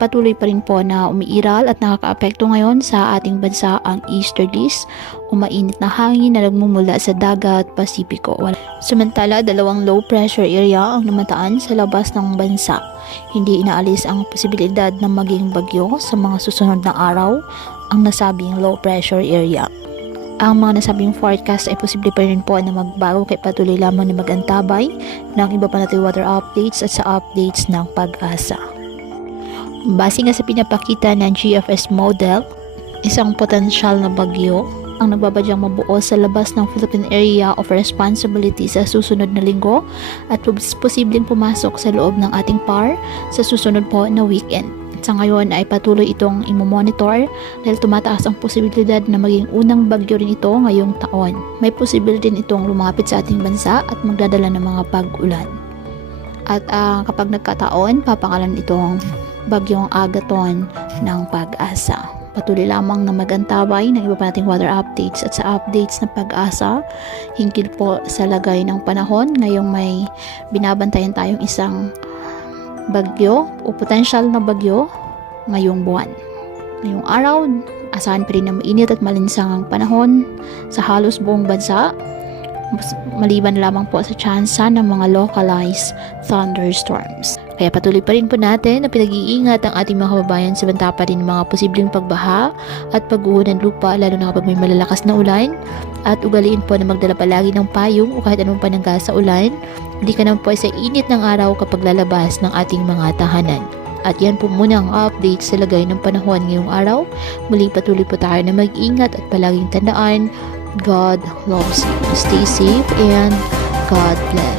Patuloy pa rin po na umiiral at nakakaapekto ngayon sa ating bansa ang easterlies o mainit na hangin na nagmumula sa dagat Pasipiko. Samantala, dalawang low pressure area ang namataan sa labas ng bansa. Hindi inaalis ang posibilidad na maging bagyo sa mga susunod na araw ang nasabing low pressure area. Ang mga nasabing forecast ay posible pa rin po na magbago kaya patuloy lamang na mag-antabay ng iba pa nating weather updates at sa updates ng Pag-asa. Base nga sa pinapakita ng GFS model, isang potensyal na bagyo ang nagbabadyang mabuo sa labas ng Philippine Area of Responsibility sa susunod na linggo at posibleng pumasok sa loob ng ating PAR sa susunod po na weekend. Sa ngayon ay patuloy itong imomonitor dahil tumataas ang posibilidad na maging unang bagyo rin ito ngayong taon. May posibilidad din itong lumapit sa ating bansa at magdadala ng mga pag-ulan. At kapag nagkataon, papangalan itong Bagyong Agaton ng Pag-asa. Patuloy lamang na mag-antabay ng iba pa nating weather updates at sa updates ng Pag-asa hinggil po sa lagay ng panahon. Ngayong may binabantayan tayong isang bagyo o potential na bagyo ngayong buwan. Ngayong araw, asahan pa rin na mainit at malinsang ang panahon sa halos buong bansa, maliban lamang po sa tsansa ng mga localized thunderstorms. Kaya patuloy pa rin po natin na pinag-iingat ang ating mga kababayan sa banta pa rin ng mga posibleng pagbaha at pag-uho ng lupa lalo na kapag may malalakas na ulan, at ugaliin po na magdala palagi ng payong o kahit anong panangga sa ulan. Hindi ka naman po sa init ng araw kapag lalabas ng ating mga tahanan. At yan po muna ang update sa lagay ng panahon ngayong araw. Muli patuloy po tayo na mag-ingat at palaging tandaan, God loves you. Stay safe and God bless.